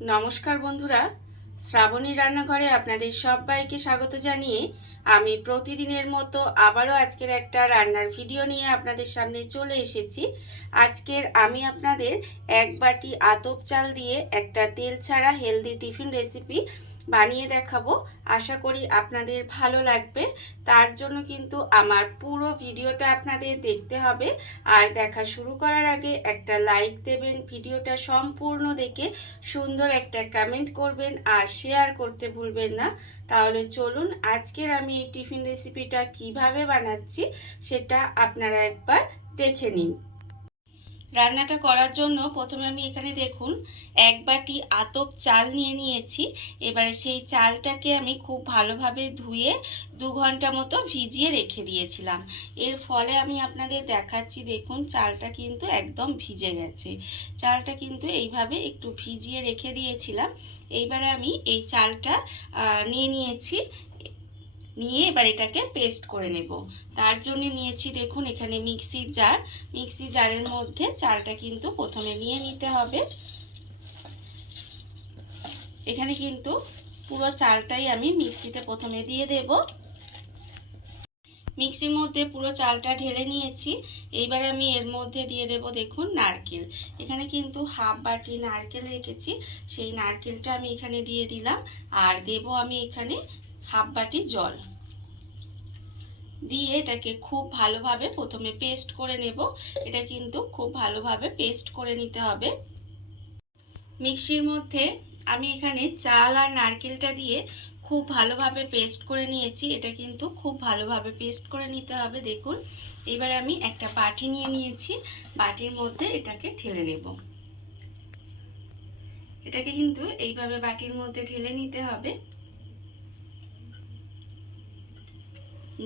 নমস্কার বন্ধুরা, শ্রাবণী রান্নাঘরে আপনাদের সবাইকে স্বাগত জানিয়ে আমি প্রতিদিনের মতো আবারও আজকের একটা রান্নার ভিডিও নিয়ে আপনাদের সামনে চলে এসেছি। আজকের আমি আপনাদের এক বাটি আতপ চাল দিয়ে একটা তেল ছাড়া হেলদি টিফিন রেসিপি বানিয়ে দেখাবো। আশা করি আপনাদের ভালো লাগবে। তার জন্য কিন্তু আমার পুরো ভিডিওটা আপনাদের দেখতে হবে। আর দেখা শুরু করার আগে একটা লাইক দেবেন, ভিডিওটা সম্পূর্ণ দেখে সুন্দর একটা কমেন্ট করবেন আর শেয়ার করতে ভুলবেন না। তাহলে চলুন আজকের আমি এই টিফিন রেসিপিটা কিভাবে বানাচ্ছি সেটা আপনারা একবার দেখে নিন। রান্নাটা করার জন্য প্রথমে আমি এখানে দেখুন এক বাটি আতপ চাল নিয়ে নিয়েছি। এবারে সেই চালটাকে আমি খুব ভালোভাবে ধুয়ে 2 ঘন্টা মতো ভিজিয়ে রেখে দিয়েছিলাম। এর ফলে আমি আপনাদের দেখাচ্ছি, দেখুন চালটা কিন্তু একদম ভিজে গেছে। চালটা কিন্তু এইভাবে একটু ভিজিয়ে রেখে দিয়েছিলাম। এইবারে আমি এই চালটা নিয়ে নিয়েছি, নিয়ে এবার এটাকে পেস্ট করে নেব। তার জন্য নিয়েছি দেখুন এখানে মিক্সি জারের মধ্যে চালটা কিন্তু প্রথমে নিয়ে নিতে হবে। এখানে কিন্তু পুরো চালটাই আমি মিক্সিতে প্রথমে দিয়ে দেব। মিক্সির মধ্যে পুরো চালটা ঢেলে নিয়েছি। এইবারে আমি এর মধ্যে দিয়ে দেব দেখুন নারকেল। এখানে কিন্তু হাফ বাটি নারকেল রেখেছি, সেই নারকেলটা আমি এখানে দিয়ে দিলাম। আর দেব আমি এখানে হাফ বাটি জল দিয়ে এটাকে খুব ভালোভাবে প্রথমে পেস্ট করে নেব। এটা কিন্তু খুব ভালোভাবে পেস্ট করে নিতে হবে। মিক্সির মধ্যে আমি এখানে চাল আর নারকেলটা দিয়ে খুব ভালোভাবে পেস্ট করে নিয়েছি। এটা কিন্তু খুব ভালোভাবে পেস্ট করে নিতে হবে। দেখুন এবার আমি একটা বাটি নিয়ে নিয়েছি, বাটির মধ্যে এটাকে ঢেলে নেব। এটাকে কিন্তু এইভাবে বাটির মধ্যে ঢেলে নিতে হবে।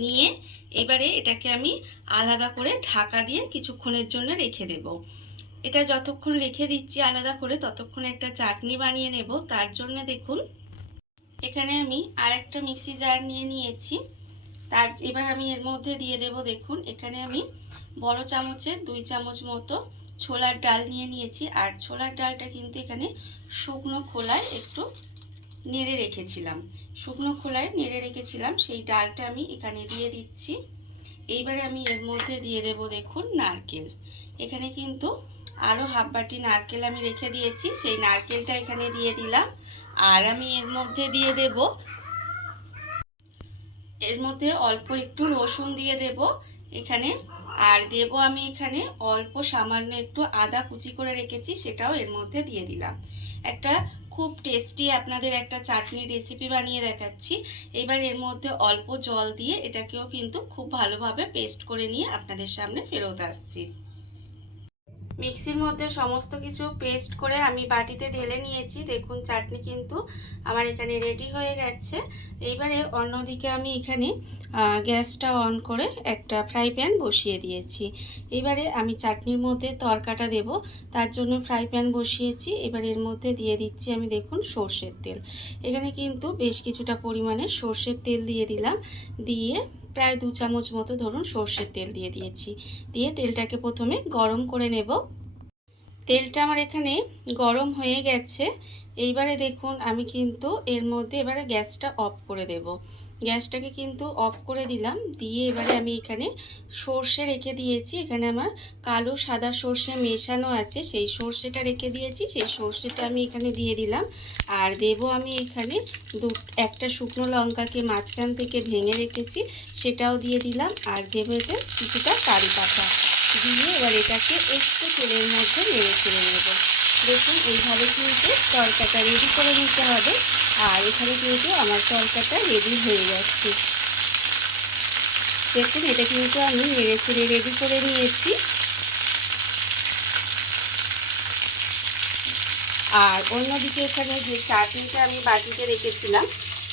নিয়ে এবারে এটাকে আমি আলাদা করে ঢাকা দিয়ে কিছুক্ষণের জন্য রেখে দেব। এটা যতক্ষণ রেখে দিচ্ছি আলাদা করে ততক্ষণ একটা চাটনি বানিয়ে নেব। তার জন্য দেখুন এখানে আমি আরেকটা মিক্সি জার নিয়ে নিয়েছি। এবার আমি এর মধ্যে দিয়ে দেব দেখুন এখানে আমি বড় চামচের 2 চামচ মতো ছোলার ডাল নিয়ে নিয়েছি। আর ছোলার ডালটা কিন্তু এখানে শুকনো খোলায় একটু নেড়ে রেখেছিলাম। সেই ডালটা আমি এখানে দিয়ে দিচ্ছি। এইবারে আমি এর মধ্যে দিয়ে দেব দেখুন নারকেল। এখানে কিন্তু আরও হাফ বাটি নারকেল আমি রেখে দিয়েছি, সেই নারকেলটা এখানে দিয়ে দিলাম। আর আমি এর মধ্যে দিয়ে দেব, এর মধ্যে অল্প একটু রসুন দিয়ে দেব এখানে। আর দেব আমি এখানে অল্প সামান্য একটু আদা কুচি করে রেখেছি, সেটাও এর মধ্যে দিয়ে দিলাম। একটা খুব টেস্টি আপনাদের একটা চাটনি রেসিপি বানিয়ে দেখাচ্ছি। এবার এর মধ্যে অল্প জল দিয়ে এটাকেও কিন্তু খুব ভালোভাবে পেস্ট করে নিয়ে আপনাদের সামনে ফেরত আসছি। মিক্সির মধ্যে সমস্ত কিছু পেস্ট করে আমি বাটিতে ঢেলে নিয়েছি। দেখুন চাটনি কিন্তু আমার এখানে রেডি হয়ে গেছে। এইবারে অন্যদিকে আমি এখানে গ্যাসটা অন করে একটা ফ্রাই প্যান বসিয়ে দিয়েছি। এবারে আমি চাটনির মধ্যে তড়কাটা দেব, তার জন্য ফ্রাই প্যান বসিয়েছি। এবার এর মধ্যে দিয়ে দিচ্ছি আমি দেখুন সর্ষের তেল। এখানে কিন্তু বেশ কিছুটা পরিমাণে সর্ষের তেল দিয়ে দিলাম। দিয়ে প্রায় 2 চামচ মতো ধরুন সর্ষের তেল দিয়ে দিয়েছি। দিয়ে তেলটাকে প্রথমে গরম করে নেব। তেলটা আমার এখানে গরম হয়ে গেছে। এইবারে দেখুন আমি কিন্তু এর মধ্যে এবারে গ্যাসটা অফ করে দেব। গ্যাসটাকে কিন্তু অফ করে দিলাম। দিয়ে এবারে আমি এখানে সর্ষে রেখে দিয়েছি। এখানে আমার কালো সাদা সর্ষে মেশানো আছে, সেই সর্ষেটা রেখে দিয়েছি, সেই সর্ষেটা আমি এখানে দিয়ে দিলাম। আর দেব আমি এখানে একটা শুকনো লঙ্কাকে মাঝখান থেকে ভেঙে রেখেছি, সেটাও দিয়ে দিলাম। আর দেব এতে কিছুটা কারি পাতা দিয়ে এবার এটাকে একটু তেলের মধ্যে নেড়ে চেড়ে নেব। দেখুন এইভাবে কিন্তু তরকাটা রেডি করে নিতে হবে। আর এখানে কিন্তু আমার তরকাটা রেডি হয়ে যাচ্ছে। দেখুন এটা কিন্তু আমি নেড়ে চেড়ে রেডি করে নিয়েছি। আর অন্যদিকে এখানে যে চাটনিটা আমি বাটিতে রেখেছিলাম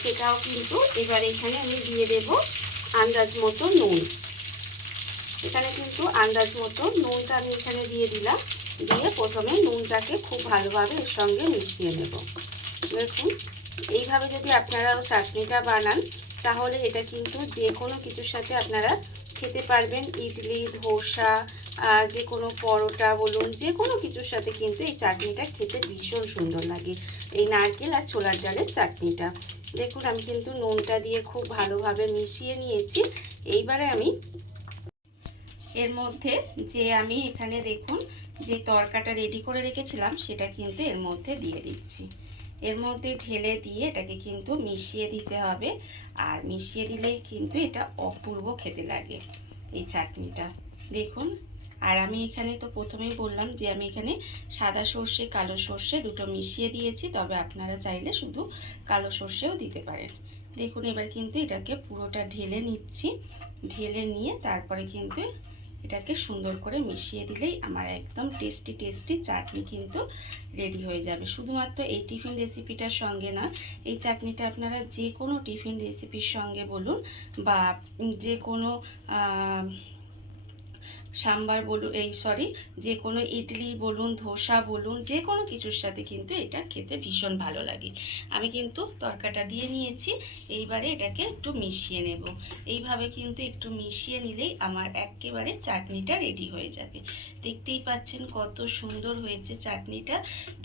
সেটাও কিন্তু এবার এখানে আমি দিয়ে দেব আন্দাজ মতো নুন। এখানে কিন্তু আন্দাজ মতো নুনটা আমি এখানে দিয়ে দিলাম। দিয়ে প্রথমে নুনটাকে খুব ভালোভাবে এর সঙ্গে মিশিয়ে নেব। দেখুন এইভাবে যদি আপনারাও চাটনিটা বানান তাহলে এটা কিন্তু যে কোনো কিছুর সাথে আপনারা খেতে পারবেন। ইডলি, ধোসা, যে কোনো পরোটা বলুন, যে কোনো কিছুর সাথে কিন্তু এই চাটনিটা খেতে ভীষণ সুন্দর লাগে, এই নারকেল আর ছোলার ডালের চাটনিটা। দেখুন আমি কিন্তু নুনটা দিয়ে খুব ভালোভাবে মিশিয়ে নিয়েছি। এইবারে আমি এর মধ্যে যে আমি এখানে দেখুন যে তরকাটা রেডি করে রেখেছিলাম সেটা কিন্তু এর মধ্যে দিয়ে দিচ্ছি। এর মধ্যে ঢেলে দিয়ে এটাকে কিন্তু মিশিয়ে দিতে হবে। আর মিশিয়ে দিলেই কিন্তু এটা অপূর্ব খেতে লাগে এই চাটনিটা। দেখুন, আর আমি এখানে তো প্রথমেই বললাম যে আমি এখানে সাদা সর্ষে কালো সর্ষে দুটো মিশিয়ে দিয়েছি, তবে আপনারা চাইলে শুধু কালো সর্ষেও দিতে পারেন। দেখুন এবার কিন্তু এটাকে পুরোটা ঢেলে নিচ্ছি। ঢেলে নিয়ে তারপরে কিন্তু এটাকে সুন্দর করে মিশিয়ে দিলেই আমার একদম টেস্টি টেস্টি চাটনি কিন্তু রেডি হয়ে যাবে। শুধুমাত্র এই টিফিন রেসিপিটার সঙ্গে না, এই চাটনিটা আপনারা যে কোনো টিফিন রেসিপির সঙ্গে বলুন বা যে কোনো সাম্বার বলুন, যে কোনো ইডলি বলুন, ধোসা বলুন, যে কোনো কিছুর সাথে কিন্তু এটা খেতে ভীষণ ভালো লাগে। আমি কিন্তু তরকাটা দিয়ে নিয়েছি। এইবারে এটাকে একটু মিশিয়ে নেব। এইভাবে কিন্তু একটু মিশিয়ে নিলেই আমার একেবারে চাটনিটা রেডি হয়ে যাবে। দেখতেই পাচ্ছেন কত সুন্দর হয়েছে চাটনিটা।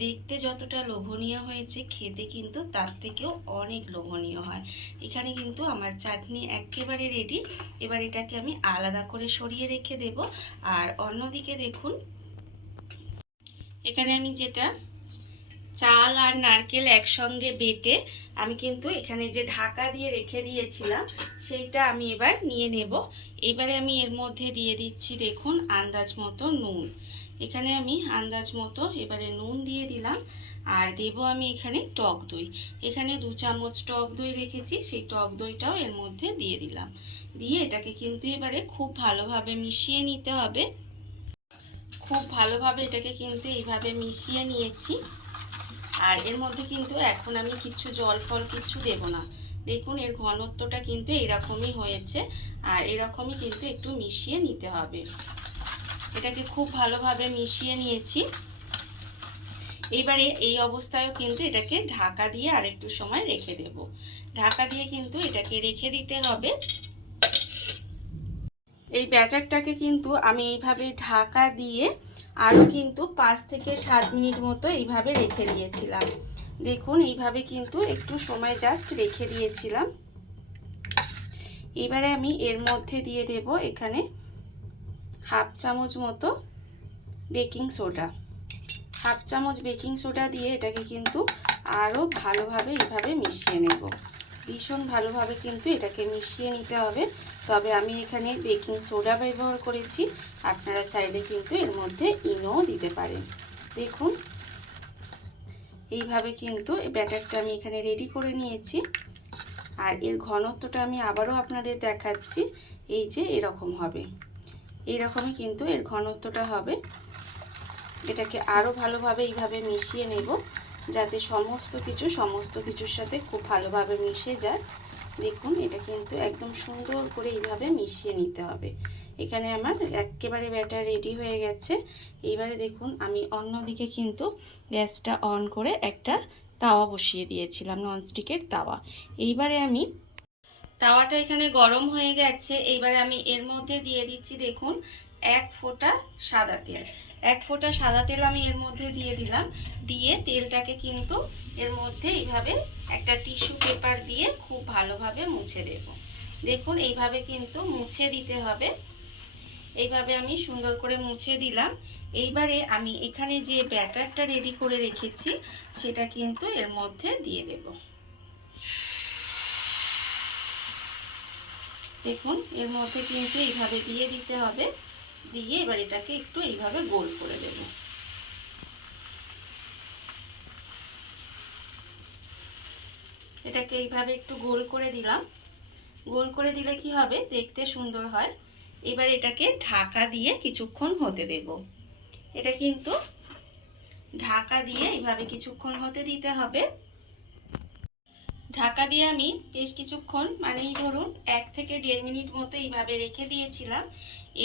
দেখতে যতটা লোভনীয় হয়েছে, খেতে কিন্তু তার থেকেও অনেক লোভনীয় হয়। এখানে কিন্তু আমার চাটনি একেবারে রেডি। এবার এটাকে আমি আলাদা করে সরিয়ে রেখে দেব। আর অন্যদিকে দেখুন এখানে আমি যেটা চাল আর নারকেল একসঙ্গে বেটে আমি কিন্তু এখানে যে ঢাকা দিয়ে রেখে দিয়েছিলাম সেইটা আমি এবার নিয়ে নেব। এবারে আমি এর মধ্যে দিয়ে দিচ্ছি দেখুন আন্দাজ মতো নুন। এখানে আমি আন্দাজ মতো এবারে নুন দিয়ে দিলাম। আর দেব আমি এখানে টক দই। এখানে 2 চামচ টক দই রেখেছি, সেই টক দইটাও এর মধ্যে দিয়ে দিলাম। দিয়ে এটাকে কিন্তু এবারে খুব ভালোভাবে মিশিয়ে নিতে হবে। খুব ভালোভাবে এটাকে কিন্তু এইভাবে মিশিয়ে নিয়েছি। আর এর মধ্যে কিন্তু এখন আমি কিছু জল ফল কিছু দেব না। দেখুন এর ঘনত্বটা কিন্তু এরকমই হয়েছে। আর এরকমই কিন্তু একটু মিশিয়ে নিতে হবে। এটাকে খুব ভালোভাবে মিশিয়ে নিয়েছি। এবারে এই অবস্থায়ও কিন্তু এটাকে ঢাকা দিয়ে আরেকটু সময় রেখে দেব। ঢাকা দিয়ে কিন্তু এটাকে রেখে দিতে হবে। এই ব্যাটারটাকে কিন্তু আমি এইভাবে ঢাকা দিয়ে আরও কিন্তু 5 থেকে 7 মিনিট মতো এইভাবে রেখে দিয়েছিলাম। দেখুন এইভাবে কিন্তু একটু সময় জাস্ট রেখে দিয়েছিলাম। এবারে আমি এর মধ্যে দিয়ে দেব এখানে 1/2 চামচ মতো বেকিং সোডা। 1/2 চামচ বেকিং সোডা দিয়ে এটাকে কিন্তু আরও ভালোভাবে এইভাবে মিশিয়ে নেব। ভীষণ ভালোভাবে কিন্তু এটাকে মিশিয়ে নিতে হবে। তবে আমি এখানে বেকিং সোডা ব্যবহার করেছি, আপনারা চাইলে কিন্তু এর মধ্যে ইনোও দিতে পারেন। দেখুন এইভাবে কিন্তু এই ব্যাটারটা আমি এখানে রেডি করে নিয়েছি। আর এর ঘনত্বটা আমি আবারও আপনাদের দেখাচ্ছি। এই যে এরকম হবে, এইরকমই কিন্তু এর ঘনত্বটা হবে। এটাকে আরও ভালোভাবে এইভাবে মিশিয়ে নেব যাতে সমস্ত কিছুর সাথে খুব ভালোভাবে মিশে যায়। দেখুন এটা কিন্তু একদম সুন্দর করে এইভাবে মিশিয়ে নিতে হবে। এখানে আমার একেবারে ব্যাটার রেডি হয়ে গেছে। এইবারে দেখুন আমি অন্যদিকে কিন্তু গ্যাসটা অন করে একটা তাওয়া বসিয়ে দিয়েছিলাম, ননস্টিকের তাওয়া। এইবারে আমি তাওয়াটা এখানে গরম হয়ে গেছে। এইবারে আমি এর মধ্যে দিয়ে দিচ্ছি দেখুন 1 ফোঁটা সাদা তেল। 1 ফোঁটা সাদা তেল আমি এর মধ্যে দিয়ে দিলাম। দিয়ে তেলটাকে কিন্তু এর মধ্যে এইভাবে একটা টিস্যু পেপার দিয়ে খুব ভালোভাবে মুছে দেব। দেখুন এইভাবে কিন্তু মুছে দিতে হবে। এইভাবে আমি সুন্দর করে মুছে দিলাম। এইবারে আমি এখানে যে ব্যাটারটা রেডি করে রেখেছি সেটা কিন্তু এর মধ্যে দিয়ে দেব। দেখুন এর মধ্যে কিন্তু এইভাবে দিয়ে দিতে হবে। দিয়ে এবার এটাকে একটু এইভাবে গোল করে দেব। এটাকে এইভাবে একটু গোল করে দিলাম। গোল করে দিলে কি হবে, দেখতে সুন্দর হয়। এবার এটাকে ঢাকা দিয়ে কিছুক্ষণ হতে দেব। এটা কিন্তু ঢাকা দিয়ে এইভাবে কিছুক্ষণ হতে দিতে হবে। ঢাকা দিয়ে আমি বেশ কিছুক্ষণ মানেই ধরুন 1 থেকে 1.5 মিনিট মতো এইভাবে রেখে দিয়েছিলাম।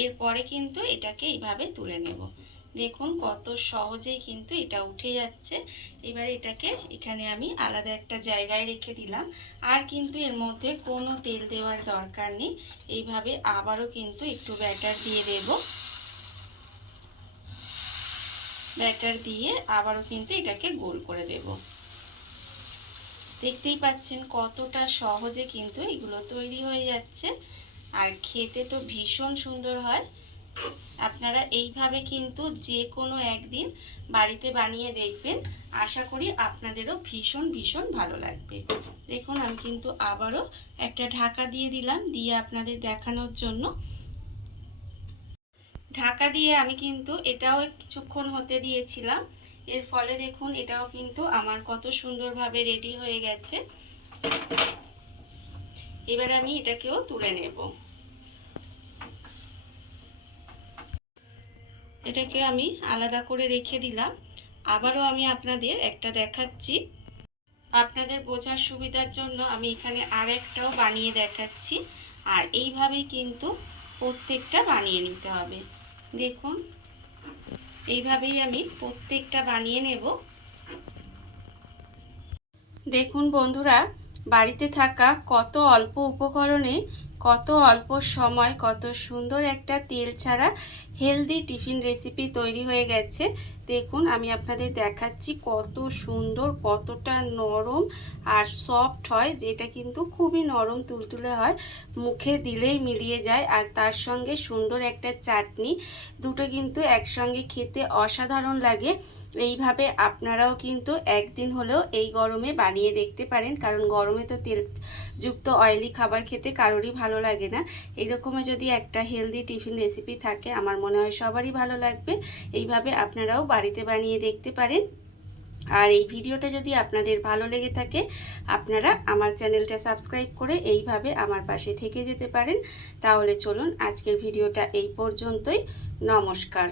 এরপরে কিন্তু এটাকে এইভাবে তুলে নেব। দেখুন কত সহজেই কিন্তু এটা উঠে যাচ্ছে। এবারে এটাকে এখানে আমি আলাদা একটা জায়গায় রেখে দিলাম। আর কিন্তু এর মধ্যে কোনো তেল দেওয়ার দরকার নেই। এইভাবে আবারও কিন্তু একটু ব্যাটার দিয়ে দেব। ব্যাটার দিয়ে আবারও কিন্তু এটাকে গোল করে দেব। দেখতেই পাচ্ছেন কতটা সহজে কিন্তু এগুলো তৈরি হয়ে যাচ্ছে, আর খেতে তো ভীষণ সুন্দর হয়। আপনারা এইভাবে কিন্তু যে কোনো একদিন বাড়িতে বানিয়ে দেখবেন, আশা করি আপনাদেরও ভীষণ ভীষণ ভালো লাগবে। দেখুন আমি কিন্তু আবারও একটা ঢাকা দিয়ে দিলাম, দিয়ে আপনাদের দেখানোর জন্য। ঢাকা দিয়ে আমি কিন্তু এটাও কিছুক্ষণ হতে দিয়েছিলাম, এর ফলে দেখুন এটাও কিন্তু আমার কত সুন্দরভাবে রেডি হয়ে গেছে। এবার আমি এটাকেও তুলে নেব। এটাকে আমি আলাদা করে রেখে দিলাম। আবারও আমি আপনাদের একটা দেখাচ্ছি, আপনাদের বোঝার সুবিধার জন্য আমি এখানে আরেকটাও বানিয়ে দেখাচ্ছি। আর এইভাবেই কিন্তু প্রত্যেকটা বানিয়ে নিতে হবে। দেখুন এইভাবেই আমি প্রত্যেকটা বানিয়ে নেব। দেখুন বন্ধুরা, বাড়িতে থাকা কত অল্প উপকরণে কত অল্প সময় কত সুন্দর একটা তেল ছাড়া হেলদি টিফিন রেসিপি তৈরি হয়ে গেছে। দেখুন আমি আপনাদের দেখাচ্ছি কত সুন্দর, কতটা নরম আর সফট হয়, যেটা কিন্তু খুবই নরম তুলতুলে হয়, মুখে দিলেই মিলিয়ে যায়। আর তার সঙ্গে সুন্দর একটা চাটনি, দুটো কিন্তু একসঙ্গে খেতে অসাধারণ লাগে। এইভাবে আপনারাও কিন্তু একদিন হলেও এই গরমে বানিয়ে দেখতে পারেন, কারণ গরমে তো তেলযুক্ত অয়েলি খাবার খেতে কারোরই ভালো লাগে না। এইরকমই যদি একটা হেলদি টিফিন রেসিপি থাকে, আমার মনে হয় সবারই ভালো লাগবে। এইভাবে আপনারাও বাড়িতে বানিয়ে দেখতে পারেন। আর এই ভিডিওটা যদি আপনাদের ভালো লেগে থাকে, আপনারা আমার চ্যানেলটা সাবস্ক্রাইব করে এইভাবে আমার পাশে থেকে যেতে পারেন। তাহলে চলুন আজকের ভিডিওটা এই পর্যন্তই। নমস্কার।